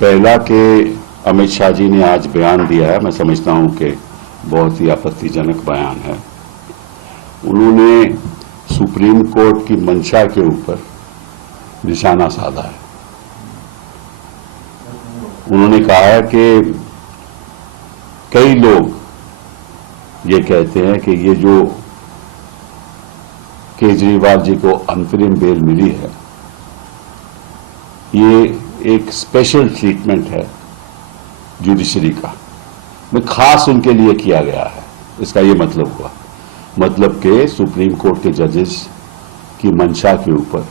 पहला कि अमित शाह जी ने आज बयान दिया है, मैं समझता हूं कि बहुत ही आपत्तिजनक बयान है। उन्होंने सुप्रीम कोर्ट की मंशा के ऊपर निशाना साधा है। उन्होंने कहा है कि कई लोग ये कहते हैं कि ये जो केजरीवाल जी को अंतरिम बेल मिली है, ये एक स्पेशल ट्रीटमेंट है जुडिशरी का, में खास उनके लिए किया गया है। इसका ये मतलब हुआ, मतलब कि सुप्रीम कोर्ट के जजेस की मंशा के ऊपर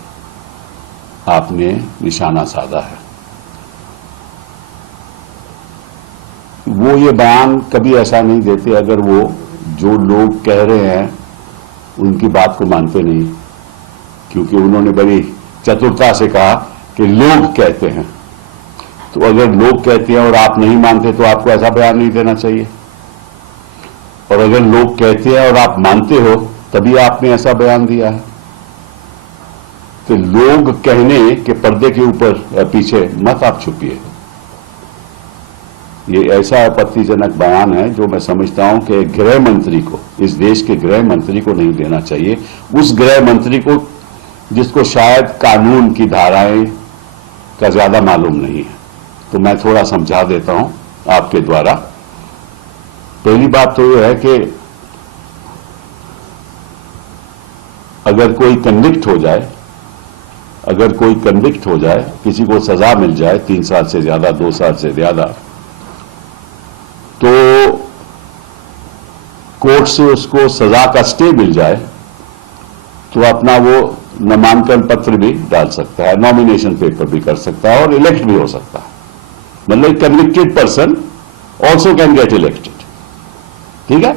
आपने निशाना साधा है। वो ये बयान कभी ऐसा नहीं देते अगर वो जो लोग कह रहे हैं उनकी बात को मानते नहीं, क्योंकि उन्होंने बड़ी चतुरता से कहा कि लोग कहते हैं। तो अगर लोग कहते हैं और आप नहीं मानते तो आपको ऐसा बयान नहीं देना चाहिए, और अगर लोग कहते हैं और आप मानते हो तभी आपने ऐसा बयान दिया है। तो लोग कहने के पर्दे के ऊपर या पीछे मत आप छुपिए। ये ऐसा आपत्तिजनक बयान है जो मैं समझता हूं कि गृह मंत्री को, इस देश के गृह मंत्री को नहीं देना चाहिए। उस गृह मंत्री को जिसको शायद कानून की धाराएं का ज्यादा मालूम नहीं है। तो मैं थोड़ा समझा देता हूं आपके द्वारा। पहली बात तो यह है कि अगर कोई कन्विक्ट हो जाए, किसी को सजा मिल जाए 3 साल से ज्यादा, 2 साल से ज्यादा, तो कोर्ट से उसको सजा का स्टे मिल जाए तो अपना वो नामांकन पत्र भी डाल सकता है, नॉमिनेशन पेपर भी कर सकता है और इलेक्ट भी हो सकता है। मतलब convicted person also can get elected. ठीक है।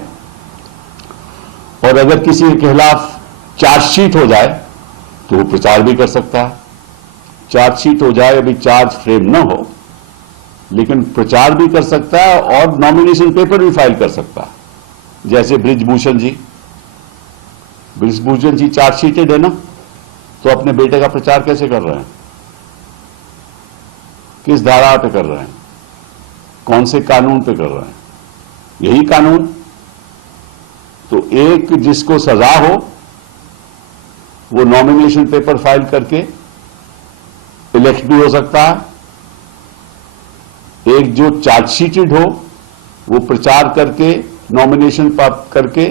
और अगर किसी के खिलाफ चार्जशीट हो जाए तो वो प्रचार भी कर सकता है। चार्जशीट हो जाए, अभी चार्ज फ्रेम न हो, लेकिन प्रचार भी कर सकता है और नॉमिनेशन पेपर भी फाइल कर सकता है। जैसे बृजभूषण जी चार्जशीटेड है ना, तो अपने बेटे का प्रचार कैसे कर रहे हैं, किस धारा पे कर रहे हैं, कौन से कानून पे कर रहे हैं? यही कानून। तो एक जिसको सजा हो वो नॉमिनेशन पेपर फाइल करके इलेक्ट भी हो सकता है। एक जो चार्जशीटेड हो वो प्रचार करके, नॉमिनेशन करके,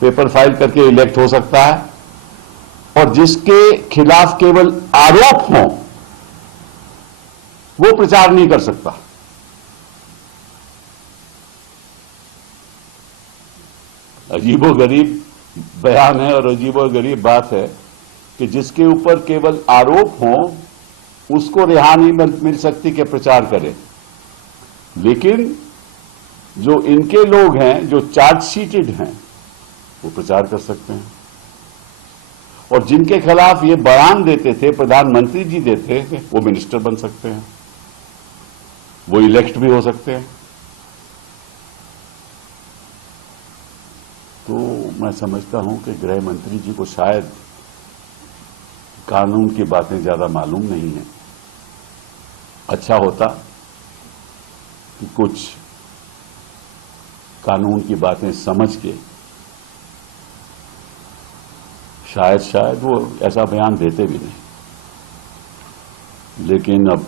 पेपर फाइल करके इलेक्ट हो सकता है। और जिसके खिलाफ केवल आरोप हो वो प्रचार नहीं कर सकता। अजीबोगरीब बयान है और अजीबोगरीब बात है कि जिसके ऊपर केवल आरोप हो उसको रिहा नहीं मिल सकती कि प्रचार करे, लेकिन जो इनके लोग हैं जो चार्जशीटेड हैं वो प्रचार कर सकते हैं। और जिनके खिलाफ ये बयान देते थे, प्रधानमंत्री जी देते थे, वो मिनिस्टर बन सकते हैं, वो इलेक्ट भी हो सकते हैं। तो मैं समझता हूं कि गृह मंत्री जी को शायद कानून की बातें ज्यादा मालूम नहीं है। अच्छा होता कि कुछ कानून की बातें समझ के शायद वो ऐसा बयान देते भी नहीं। लेकिन अब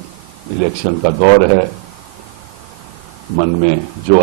इलेक्शन का दौर है, मन में जो